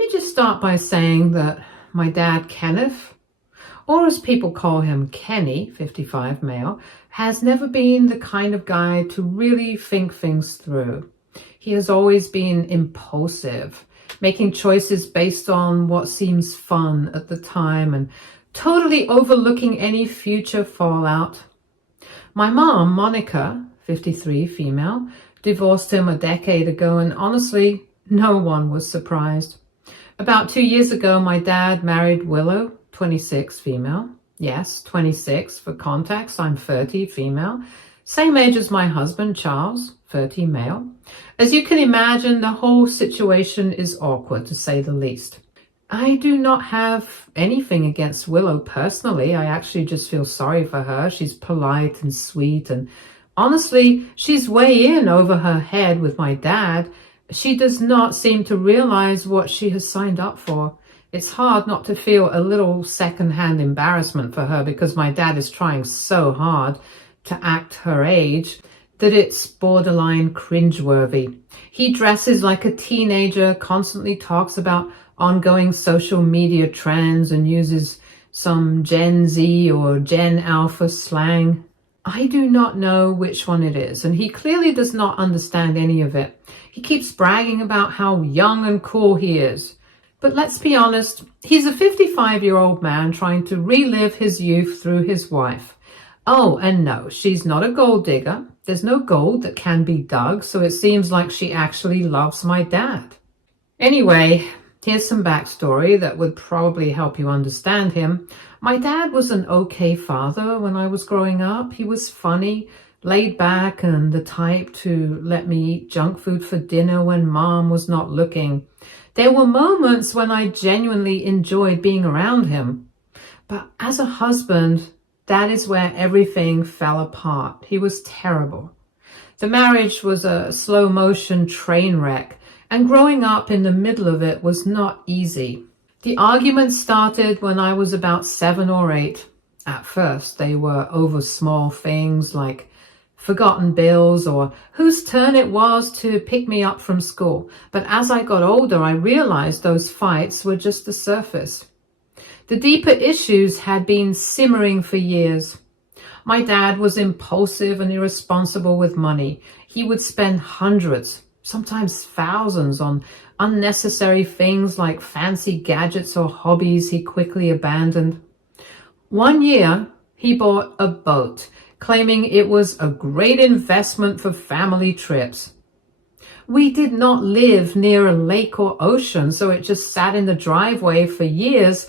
me just start by saying that my dad, Kenneth, or as people call him, Kenny, 55 male, has never been the kind of guy to really think things through. He has always been impulsive, making choices based on what seems fun at the time and totally overlooking any future fallout. My mom, Monica, 53 female, divorced him a decade ago, and honestly, no one was surprised. About 2 years ago, my dad married Willow, 26 female. Yes, 26 for context. I'm 30 female. Same age as my husband, Charles, 30 male. As you can imagine, the whole situation is awkward, to say the least. I do not have anything against Willow personally. I actually just feel sorry for her. She's polite and sweet, and honestly, she's way in over her head with my dad. She does not seem to realize what she has signed up for. It's hard not to feel a little secondhand embarrassment for her because my dad is trying so hard to act her age that it's borderline cringeworthy. He dresses like a teenager, constantly talks about ongoing social media trends, and uses some Gen Z or Gen Alpha slang. I do not know which one it is, and he clearly does not understand any of it. He keeps bragging about how young and cool he is. But let's be honest, he's a 55-year-old man trying to relive his youth through his wife. Oh, and no, she's not a gold digger. There's no gold that can be dug, so it seems like she actually loves my dad. Anyway, here's some backstory that would probably help you understand him. My dad was an okay father when I was growing up. He was funny, laid back, and the type to let me eat junk food for dinner when mom was not looking. There were moments when I genuinely enjoyed being around him. But as a husband, that is where everything fell apart. He was terrible. The marriage was a slow-motion train wreck, and growing up in the middle of it was not easy. The arguments started when I was about 7 or 8. At first, they were over small things like forgotten bills or whose turn it was to pick me up from school. But as I got older, I realized those fights were just the surface. The deeper issues had been simmering for years. My dad was impulsive and irresponsible with money. He would spend hundreds, sometimes thousands, on unnecessary things like fancy gadgets or hobbies he quickly abandoned. One year, he bought a boat, claiming it was a great investment for family trips. We did not live near a lake or ocean, so it just sat in the driveway for years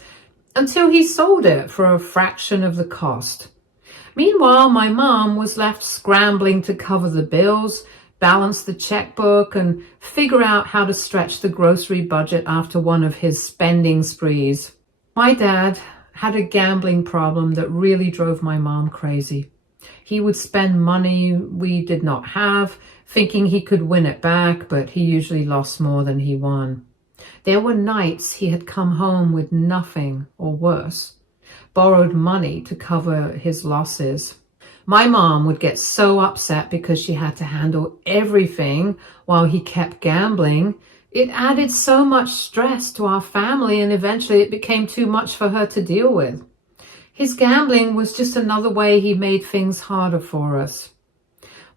until he sold it for a fraction of the cost. Meanwhile, my mom was left scrambling to cover the bills, balance the checkbook, and figure out how to stretch the grocery budget after one of his spending sprees. My dad had a gambling problem that really drove my mom crazy. He would spend money we did not have, thinking he could win it back, but he usually lost more than he won. There were nights he had come home with nothing, or worse, borrowed money to cover his losses. My mom would get so upset because she had to handle everything while he kept gambling. It added so much stress to our family, and eventually it became too much for her to deal with. His gambling was just another way he made things harder for us.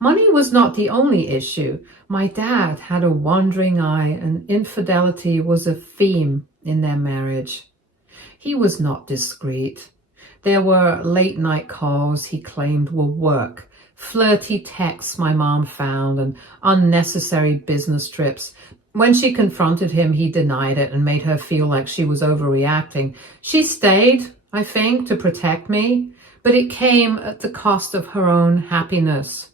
Money was not the only issue. My dad had a wandering eye, and infidelity was a theme in their marriage. He was not discreet. There were late-night calls he claimed were work, flirty texts my mom found, and unnecessary business trips. When she confronted him, he denied it and made her feel like she was overreacting. She stayed, I think, to protect me, but it came at the cost of her own happiness.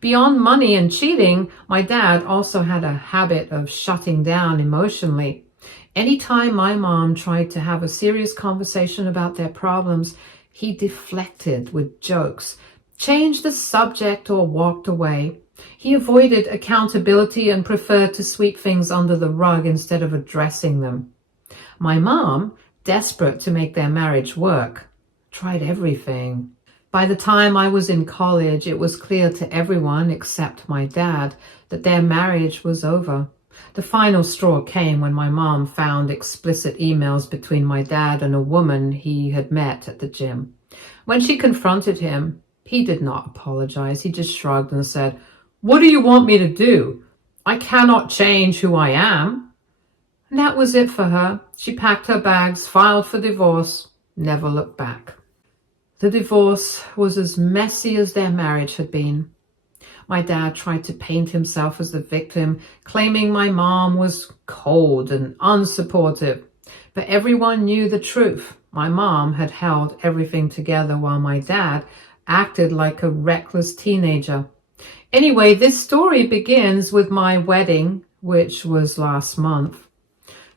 Beyond money and cheating, my dad also had a habit of shutting down emotionally. Anytime my mom tried to have a serious conversation about their problems, he deflected with jokes, changed the subject, or walked away. He avoided accountability and preferred to sweep things under the rug instead of addressing them. My mom, desperate to make their marriage work, tried everything. By the time I was in college, it was clear to everyone except my dad that their marriage was over. The final straw came when my mom found explicit emails between my dad and a woman he had met at the gym. When she confronted him, he did not apologize. He just shrugged and said, "What do you want me to do? I cannot change who I am." And that was it for her. She packed her bags, filed for divorce, never looked back. The divorce was as messy as their marriage had been. My dad tried to paint himself as the victim, claiming my mom was cold and unsupportive. But everyone knew the truth. My mom had held everything together while my dad acted like a reckless teenager. Anyway, this story begins with my wedding, which was last month.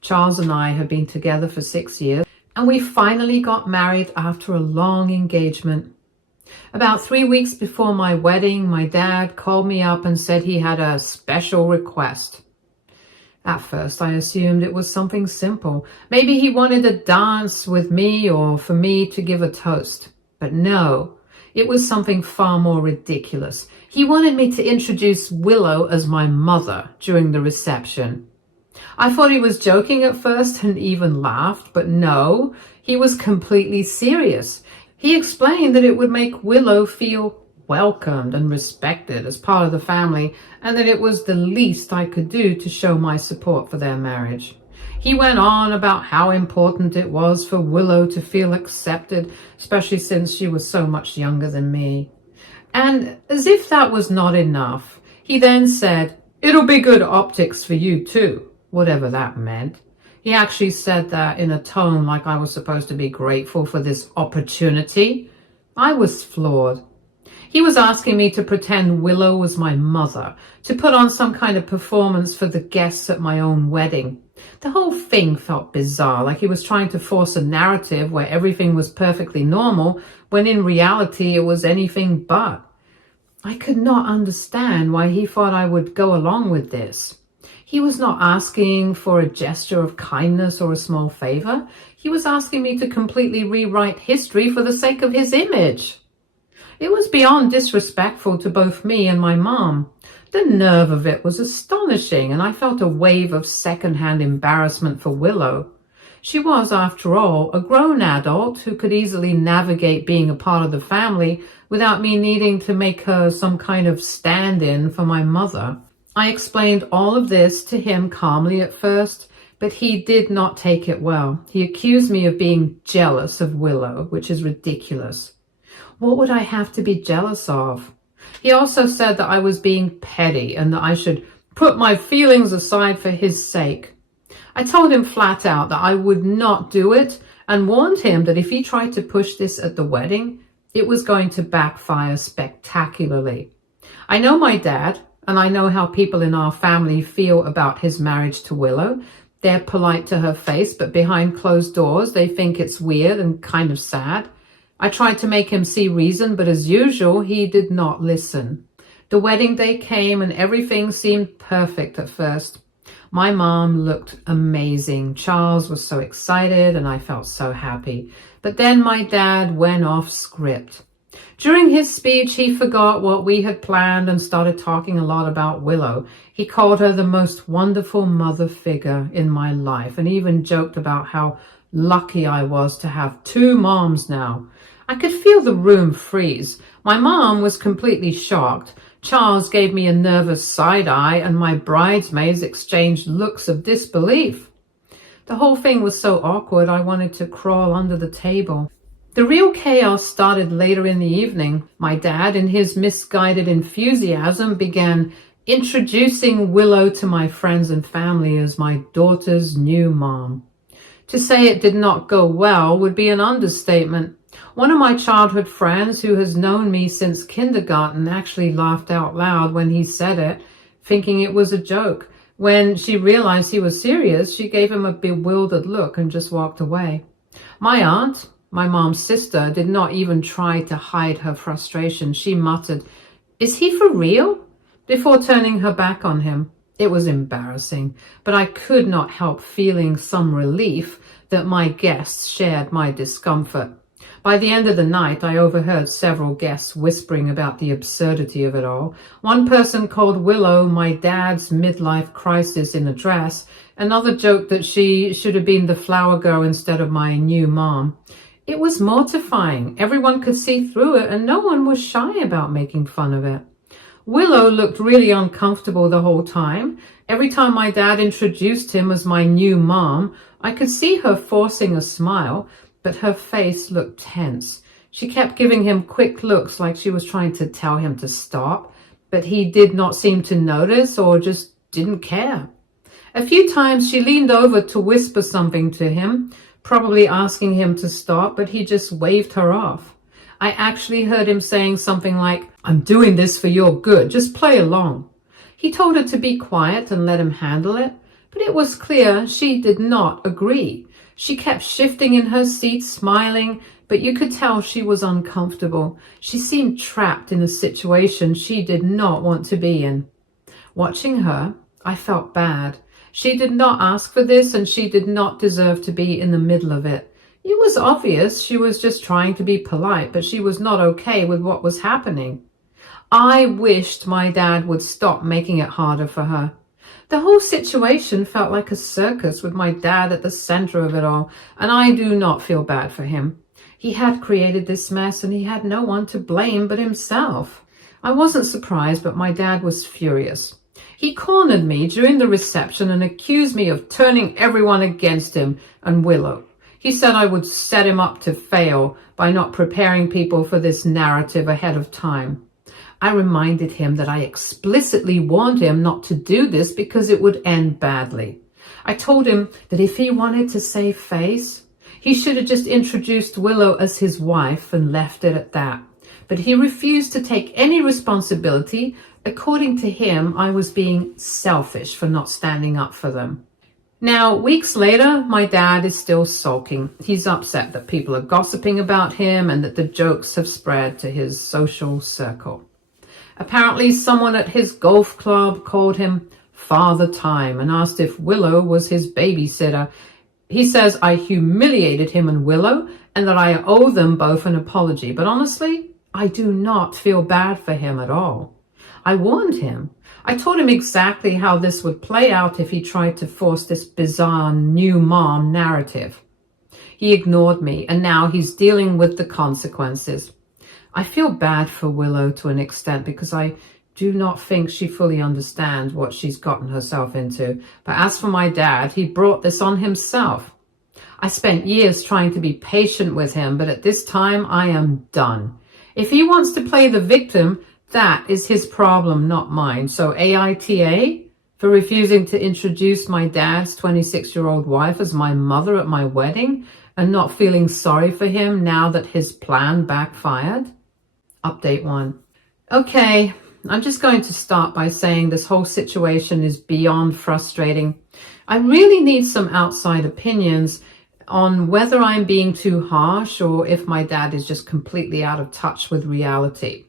Charles and I had been together for 6 years, and we finally got married after a long engagement. About 3 weeks before my wedding, my dad called me up and said he had a special request. At first, I assumed it was something simple. Maybe he wanted to dance with me or for me to give a toast. But no, it was something far more ridiculous. He wanted me to introduce Willow as my mother during the reception. I thought he was joking at first and even laughed, but no, he was completely serious. He explained that it would make Willow feel welcomed and respected as part of the family, and that it was the least I could do to show my support for their marriage. He went on about how important it was for Willow to feel accepted, especially since she was so much younger than me. And as if that was not enough, he then said, "It'll be good optics for you too," whatever that meant. He actually said that in a tone like I was supposed to be grateful for this opportunity. I was floored. He was asking me to pretend Willow was my mother, to put on some kind of performance for the guests at my own wedding. The whole thing felt bizarre, like he was trying to force a narrative where everything was perfectly normal, when in reality it was anything but. I could not understand why he thought I would go along with this. He was not asking for a gesture of kindness or a small favor. He was asking me to completely rewrite history for the sake of his image. It was beyond disrespectful to both me and my mom. The nerve of it was astonishing, and I felt a wave of second-hand embarrassment for Willow. She was, after all, a grown adult who could easily navigate being a part of the family without me needing to make her some kind of stand-in for my mother. I explained all of this to him calmly at first, but he did not take it well. He accused me of being jealous of Willow, which is ridiculous. What would I have to be jealous of? He also said that I was being petty and that I should put my feelings aside for his sake. I told him flat out that I would not do it and warned him that if he tried to push this at the wedding, it was going to backfire spectacularly. I know my dad, and I know how people in our family feel about his marriage to Willow. They're polite to her face, but behind closed doors, they think it's weird and kind of sad. I tried to make him see reason, but as usual, he did not listen. The wedding day came and everything seemed perfect at first. My mom looked amazing. Charles was so excited and I felt so happy. But then my dad went off script. During his speech, he forgot what we had planned and started talking a lot about Willow. He called her the most wonderful mother figure in my life and even joked about how lucky I was to have 2 moms now. I could feel the room freeze. My mom was completely shocked. Charles gave me a nervous side eye and my bridesmaids exchanged looks of disbelief. The whole thing was so awkward I wanted to crawl under the table. The real chaos started later in the evening. My dad, in his misguided enthusiasm, began introducing Willow to my friends and family as my daughter's new mom. To say it did not go well would be an understatement. One of my childhood friends, who has known me since kindergarten, actually laughed out loud when he said it, thinking it was a joke. When she realized he was serious, she gave him a bewildered look and just walked away. My aunt, my mom's sister, did not even try to hide her frustration. She muttered, "Is he for real?" before turning her back on him. It was embarrassing, but I could not help feeling some relief that my guests shared my discomfort. By the end of the night, I overheard several guests whispering about the absurdity of it all. One person called Willow my dad's midlife crisis in a dress. Another joked that she should have been the flower girl instead of my new mom. It was mortifying. Everyone could see through it, and no one was shy about making fun of it. Willow looked really uncomfortable the whole time. Every time my dad introduced him as my new mom, I could see her forcing a smile, but her face looked tense. She kept giving him quick looks like she was trying to tell him to stop, but he did not seem to notice or just didn't care. A few times she leaned over to whisper something to him, probably asking him to stop, but he just waved her off. I actually heard him saying something like, "I'm doing this for your good, just play along." He told her to be quiet and let him handle it, but it was clear she did not agree. She kept shifting in her seat, smiling, but you could tell she was uncomfortable. She seemed trapped in a situation she did not want to be in. Watching her, I felt bad. She did not ask for this, and she did not deserve to be in the middle of it. It was obvious she was just trying to be polite, but she was not okay with what was happening. I wished my dad would stop making it harder for her. The whole situation felt like a circus with my dad at the center of it all, and I do not feel bad for him. He had created this mess, and he had no one to blame but himself. I wasn't surprised, but my dad was furious. He cornered me during the reception and accused me of turning everyone against him and Willow. He said I would set him up to fail by not preparing people for this narrative ahead of time. I reminded him that I explicitly warned him not to do this because it would end badly. I told him that if he wanted to save face, he should have just introduced Willow as his wife and left it at that. But he refused to take any responsibility. According to him, I was being selfish for not standing up for them. Now, weeks later, my dad is still sulking. He's upset that people are gossiping about him and that the jokes have spread to his social circle. Apparently, someone at his golf club called him Father Time and asked if Willow was his babysitter. He says I humiliated him and Willow and that I owe them both an apology. But honestly, I do not feel bad for him at all. I warned him. I told him exactly how this would play out if he tried to force this bizarre new mom narrative. He ignored me, and now he's dealing with the consequences. I feel bad for Willow to an extent because I do not think she fully understands what she's gotten herself into. But as for my dad, he brought this on himself. I spent years trying to be patient with him, but at this time I am done. If he wants to play the victim, that is his problem, not mine. So aita for refusing to introduce my dad's 26-year-old wife as my mother at my wedding and not feeling sorry for him now that his plan backfired. Update 1. Okay, I'm just going to start by saying this whole situation is beyond frustrating. I really need some outside opinions on whether I'm being too harsh or if my dad is just completely out of touch with reality.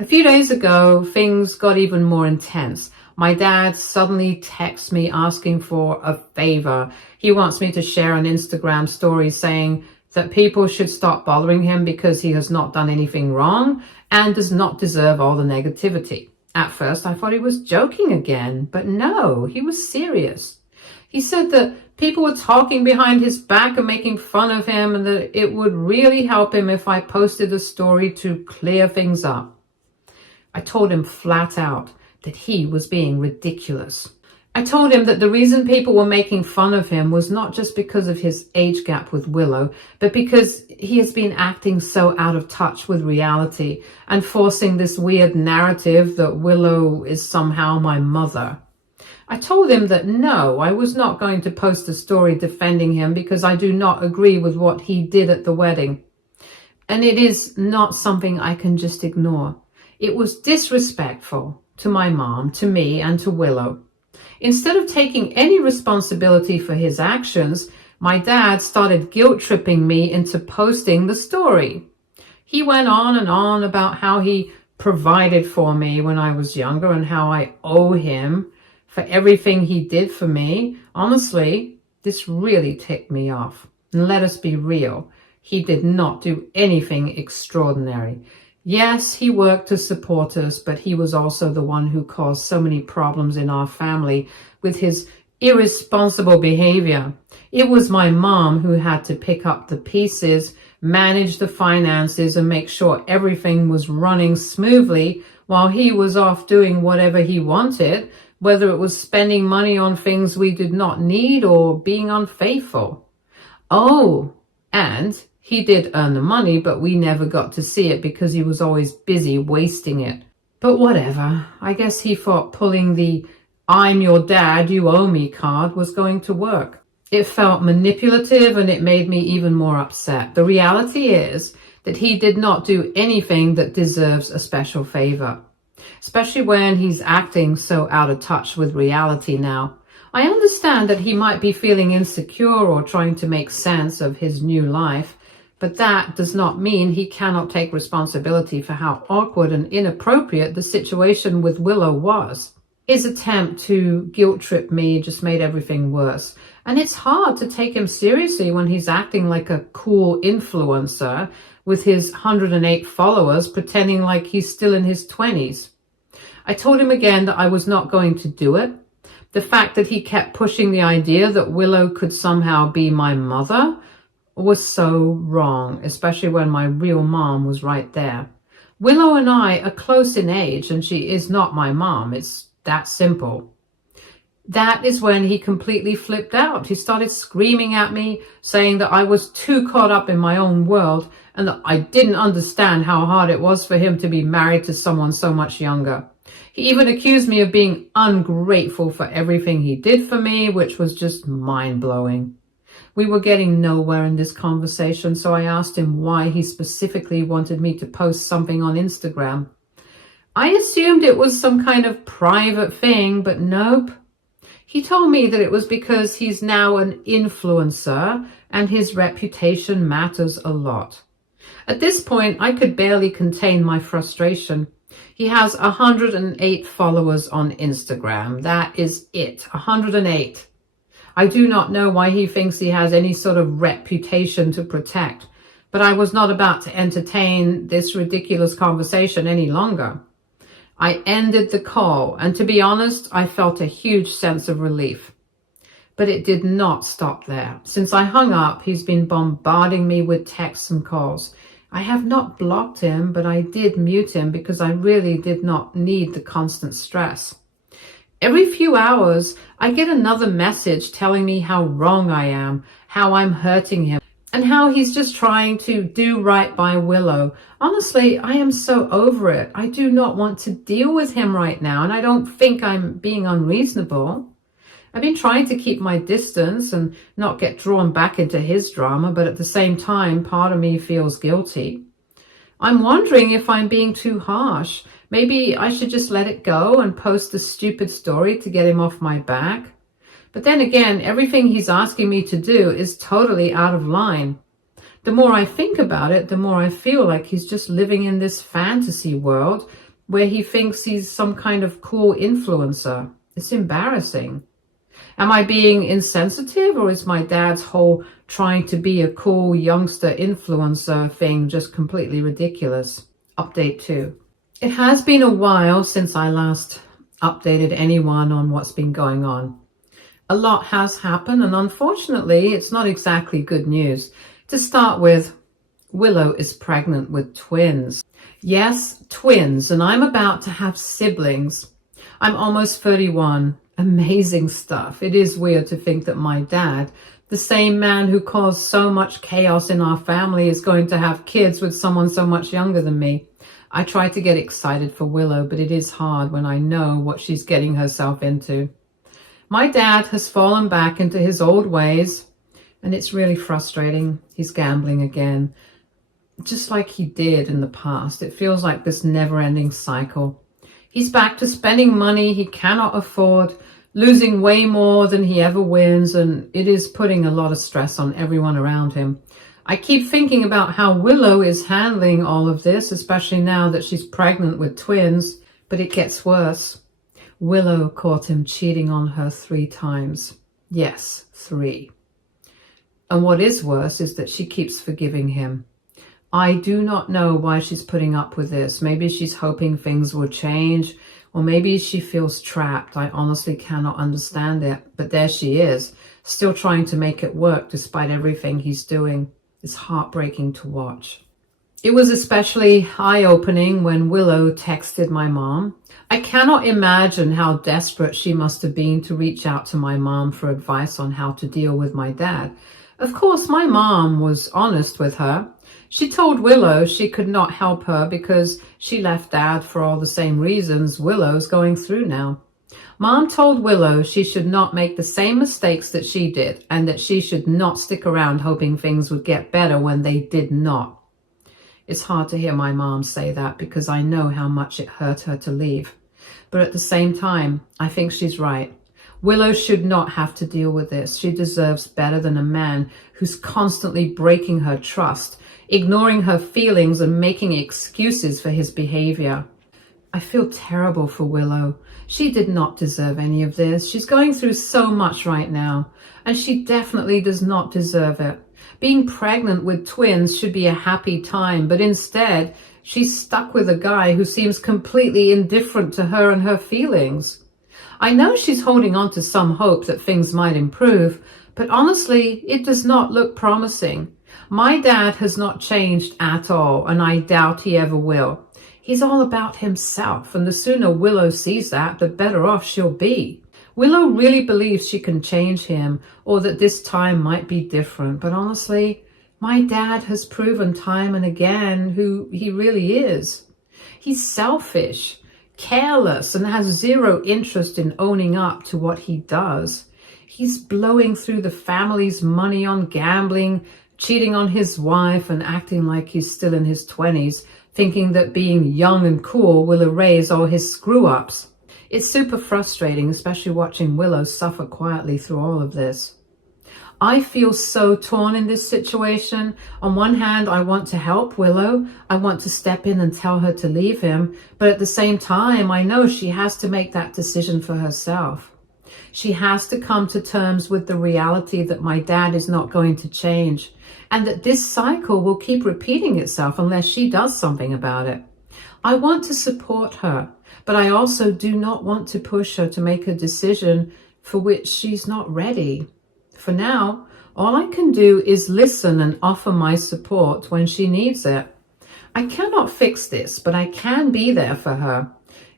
A few days ago, things got even more intense. My dad suddenly texts me asking for a favor. He wants me to share an Instagram story saying that people should stop bothering him because he has not done anything wrong and does not deserve all the negativity. At first, I thought he was joking again, but no, he was serious. He said that people were talking behind his back and making fun of him and that it would really help him if I posted a story to clear things up. I told him flat out that he was being ridiculous. I told him that the reason people were making fun of him was not just because of his age gap with Willow, but because he has been acting so out of touch with reality and forcing this weird narrative that Willow is somehow my mother. I told him that no, I was not going to post a story defending him because I do not agree with what he did at the wedding. And it is not something I can just ignore. It was disrespectful to my mom, to me, and to Willow. Instead of taking any responsibility for his actions, my dad started guilt-tripping me into posting the story. He went on and on about how he provided for me when I was younger and how I owe him for everything he did for me. Honestly, this really ticked me off. And let us be real. He did not do anything extraordinary. Yes, he worked to support us, but he was also the one who caused so many problems in our family with his irresponsible behavior. It was my mom who had to pick up the pieces, manage the finances, and make sure everything was running smoothly while he was off doing whatever he wanted, whether it was spending money on things we did not need or being unfaithful. Oh, and he did earn the money, but we never got to see it because he was always busy wasting it. But whatever, I guess he thought pulling the "I'm your dad, you owe me" card was going to work. It felt manipulative and it made me even more upset. The reality is that he did not do anything that deserves a special favor, especially when he's acting so out of touch with reality now. I understand that he might be feeling insecure or trying to make sense of his new life, but that does not mean he cannot take responsibility for how awkward and inappropriate the situation with Willow was. His attempt to guilt trip me just made everything worse. And it's hard to take him seriously when he's acting like a cool influencer with his 108 followers, pretending like he's still in his 20s. I told him again that I was not going to do it. The fact that he kept pushing the idea that Willow could somehow be my mother was so wrong, especially when my real mom was right there. Willow and I are close in age, and she is not my mom. It's that simple. That is when he completely flipped out. He started screaming at me, saying that I was too caught up in my own world and that I didn't understand how hard it was for him to be married to someone so much younger. He even accused me of being ungrateful for everything he did for me, which was just mind-blowing. We were getting nowhere in this conversation, so I asked him why he specifically wanted me to post something on Instagram. I assumed it was some kind of private thing, but nope. He told me that it was because he's now an influencer and his reputation matters a lot. At this point, I could barely contain my frustration. He has 108 followers on Instagram. That is it, 108. I do not know why he thinks he has any sort of reputation to protect, but I was not about to entertain this ridiculous conversation any longer. I ended the call, and to be honest, I felt a huge sense of relief. But it did not stop there. Since I hung up, he's been bombarding me with texts and calls. I have not blocked him, but I did mute him because I really did not need the constant stress. Every few hours, I get another message telling me how wrong I am, how I'm hurting him, and how he's just trying to do right by Willow. Honestly, I am so over it. I do not want to deal with him right now, and I don't think I'm being unreasonable. I've been trying to keep my distance and not get drawn back into his drama, but at the same time, part of me feels guilty. I'm wondering if I'm being too harsh. Maybe I should just let it go and post a stupid story to get him off my back. But then again, everything he's asking me to do is totally out of line. The more I think about it, the more I feel like he's just living in this fantasy world where he thinks he's some kind of cool influencer. It's embarrassing. Am I being insensitive, or is my dad's whole trying to be a cool youngster influencer thing just completely ridiculous? Update 2. It has been a while since I last updated anyone on what's been going on. A lot has happened, and unfortunately, it's not exactly good news. To start with, Willow is pregnant with twins. Yes, twins, and I'm about to have siblings. I'm almost 31. Amazing stuff. It is weird to think that my dad, the same man who caused so much chaos in our family, is going to have kids with someone so much younger than me. I try to get excited for Willow, but it is hard when I know what she's getting herself into. My dad has fallen back into his old ways, and it's really frustrating. He's gambling again, just like he did in the past. It feels like this never-ending cycle. He's back to spending money he cannot afford, losing way more than he ever wins, and it is putting a lot of stress on everyone around him. I keep thinking about how Willow is handling all of this, especially now that she's pregnant with twins, but it gets worse. Willow caught him cheating on her 3 times. Yes, 3. And what is worse is that she keeps forgiving him. I do not know why she's putting up with this. Maybe she's hoping things will change, or maybe she feels trapped. I honestly cannot understand it. But there she is, still trying to make it work despite everything he's doing. It's heartbreaking to watch. It was especially eye-opening when Willow texted my mom. I cannot imagine how desperate she must have been to reach out to my mom for advice on how to deal with my dad. Of course, my mom was honest with her. She told Willow she could not help her because she left Dad for all the same reasons Willow's going through now. Mom told Willow she should not make the same mistakes that she did and that she should not stick around hoping things would get better when they did not. It's hard to hear my mom say that because I know how much it hurt her to leave. But at the same time, I think she's right. Willow should not have to deal with this. She deserves better than a man who's constantly breaking her trust, ignoring her feelings and making excuses for his behavior. I feel terrible for Willow. She did not deserve any of this. She's going through so much right now, and she definitely does not deserve it. Being pregnant with twins should be a happy time, but instead, she's stuck with a guy who seems completely indifferent to her and her feelings. I know she's holding on to some hope that things might improve, but honestly, it does not look promising. My dad has not changed at all, and I doubt he ever will. He's all about himself, and the sooner Willow sees that, the better off she'll be. Willow really believes she can change him, or that this time might be different, but honestly, my dad has proven time and again who he really is. He's selfish, careless, and has zero interest in owning up to what he does. He's blowing through the family's money on gambling, cheating on his wife, and acting like he's still in his 20s, thinking that being young and cool will erase all his screw-ups. It's super frustrating, especially watching Willow suffer quietly through all of this. I feel so torn in this situation. On one hand, I want to help Willow. I want to step in and tell her to leave him. But at the same time, I know she has to make that decision for herself. She has to come to terms with the reality that my dad is not going to change, and that this cycle will keep repeating itself unless she does something about it. I want to support her, but I also do not want to push her to make a decision for which she's not ready. For now, all I can do is listen and offer my support when she needs it. I cannot fix this, but I can be there for her.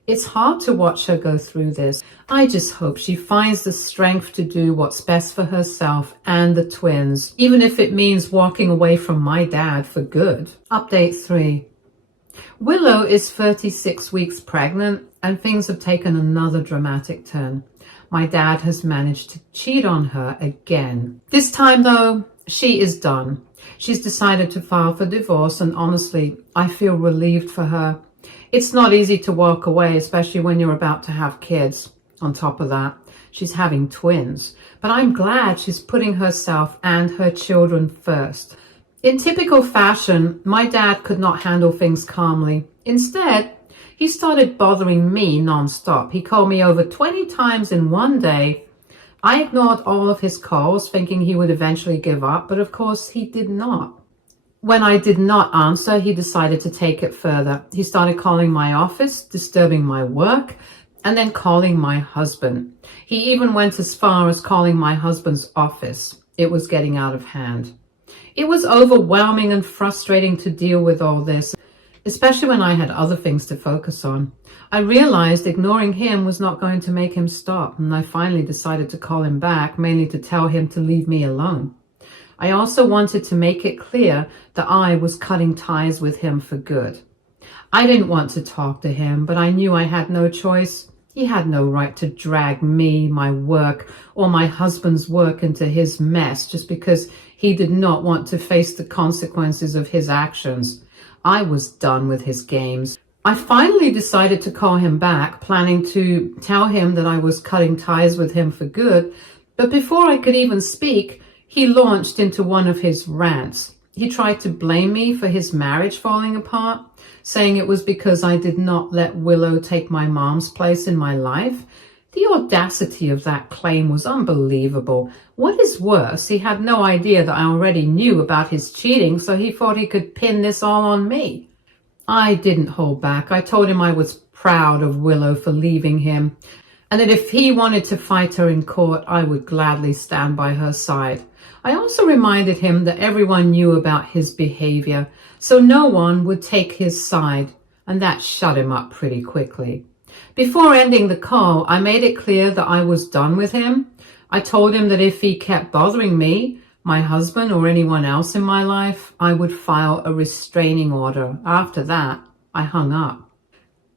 It's hard to watch her go through this. I just hope she finds the strength to do what's best for herself and the twins, even if it means walking away from my dad for good. Update 3. Willow is 36 weeks pregnant, and things have taken another dramatic turn. My dad has managed to cheat on her again. This time, though, she is done. She's decided to file for divorce, and honestly, I feel relieved for her. It's not easy to walk away, especially when you're about to have kids. On top of that, she's having twins. But I'm glad she's putting herself and her children first. In typical fashion, my dad could not handle things calmly. Instead, he started bothering me non-stop. He called me over 20 times in one day. I ignored all of his calls, thinking he would eventually give up, but of course he did not. When I did not answer, he decided to take it further. He started calling my office, disturbing my work, and then calling my husband. He even went as far as calling my husband's office. It was getting out of hand. It was overwhelming and frustrating to deal with all this, especially when I had other things to focus on. I realized ignoring him was not going to make him stop, and I finally decided to call him back, mainly to tell him to leave me alone. I also wanted to make it clear that I was cutting ties with him for good. I didn't want to talk to him, but I knew I had no choice. He had no right to drag me, my work, or my husband's work into his mess just because he did not want to face the consequences of his actions. I was done with his games. I finally decided to call him back, planning to tell him that I was cutting ties with him for good, but before I could even speak, he launched into one of his rants. He tried to blame me for his marriage falling apart, saying it was because I did not let Willow take my mom's place in my life. The audacity of that claim was unbelievable. What is worse, he had no idea that I already knew about his cheating, so he thought he could pin this all on me. I didn't hold back. I told him I was proud of Willow for leaving him, and that if he wanted to fight her in court, I would gladly stand by her side. I also reminded him that everyone knew about his behavior, so no one would take his side, and that shut him up pretty quickly. Before ending the call, I made it clear that I was done with him. I told him that if he kept bothering me, my husband, or anyone else in my life, I would file a restraining order. After that, I hung up.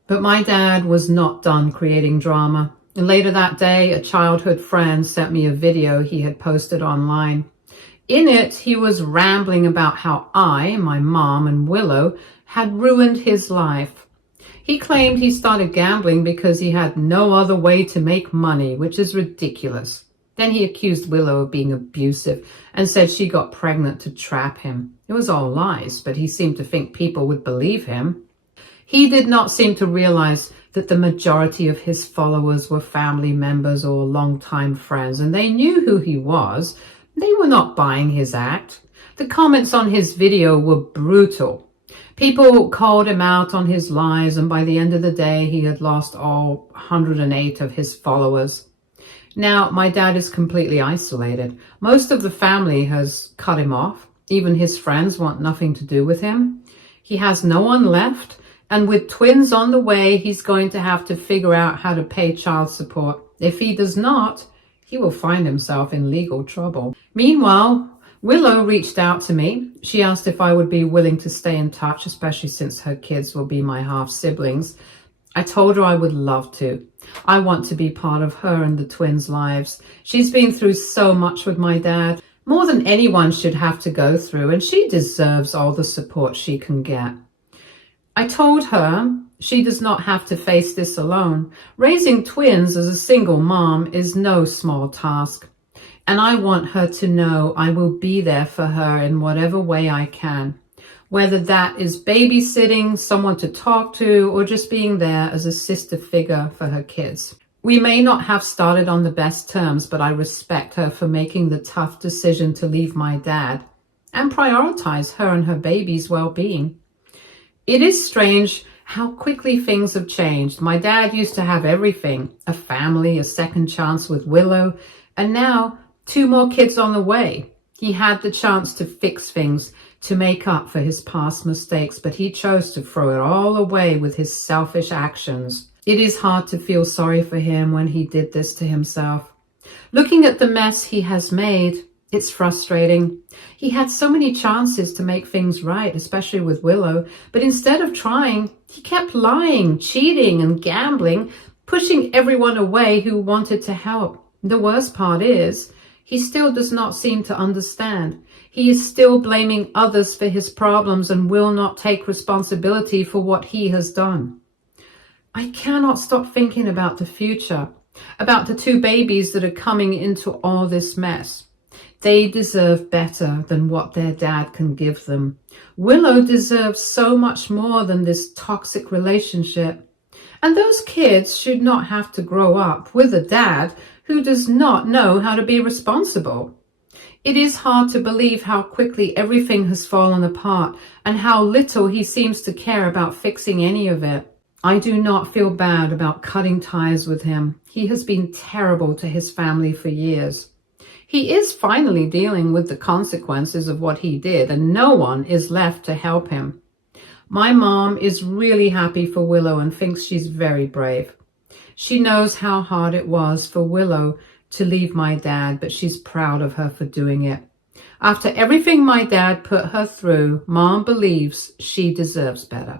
But my dad was not done creating drama. And later that day, a childhood friend sent me a video he had posted online. In it, he was rambling about how I, my mom, and Willow had ruined his life. He claimed he started gambling because he had no other way to make money, which is ridiculous. Then he accused Willow of being abusive and said she got pregnant to trap him. It was all lies, but he seemed to think people would believe him. He did not seem to realize that the majority of his followers were family members or longtime friends, and they knew who he was. They were not buying his act. The comments on his video were brutal. People called him out on his lies, and by the end of the day, he had lost all 108 of his followers. Now, my dad is completely isolated. Most of the family has cut him off. Even his friends want nothing to do with him. He has no one left, and with twins on the way, he's going to have to figure out how to pay child support. If he does not, he will find himself in legal trouble. Meanwhile, Willow reached out to me. She asked if I would be willing to stay in touch, especially since her kids will be my half-siblings. I told her I would love to. I want to be part of her and the twins' lives. She's been through so much with my dad, more than anyone should have to go through, and she deserves all the support she can get. I told her she does not have to face this alone. Raising twins as a single mom is no small task, and I want her to know I will be there for her in whatever way I can. Whether that is babysitting, someone to talk to, or just being there as a sister figure for her kids. We may not have started on the best terms, but I respect her for making the tough decision to leave my dad and prioritize her and her baby's well-being. It is strange how quickly things have changed. My dad used to have everything, a family, a second chance with Willow, and now 2 more kids on the way. He had the chance to fix things, to make up for his past mistakes, but he chose to throw it all away with his selfish actions. It is hard to feel sorry for him when he did this to himself. Looking at the mess he has made, it's frustrating. He had so many chances to make things right, especially with Willow, but instead of trying, he kept lying, cheating, and gambling, pushing everyone away who wanted to help. The worst part is, he still does not seem to understand. He is still blaming others for his problems and will not take responsibility for what he has done. I cannot stop thinking about the future, about the 2 babies that are coming into all this mess. They deserve better than what their dad can give them. Willow deserves so much more than this toxic relationship. And those kids should not have to grow up with a dad who does not know how to be responsible. It is hard to believe how quickly everything has fallen apart and how little he seems to care about fixing any of it. I do not feel bad about cutting ties with him. He has been terrible to his family for years. He is finally dealing with the consequences of what he did, and no one is left to help him. My mom is really happy for Willow and thinks she's very brave. She knows how hard it was for Willow to leave my dad, but she's proud of her for doing it. After everything my dad put her through, Mom believes she deserves better.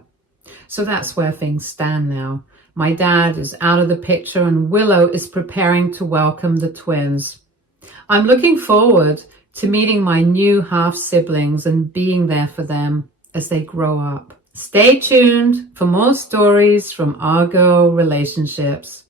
So that's where things stand now. My dad is out of the picture and Willow is preparing to welcome the twins. I'm looking forward to meeting my new half-siblings and being there for them as they grow up. Stay tuned for more stories from our girl relationships.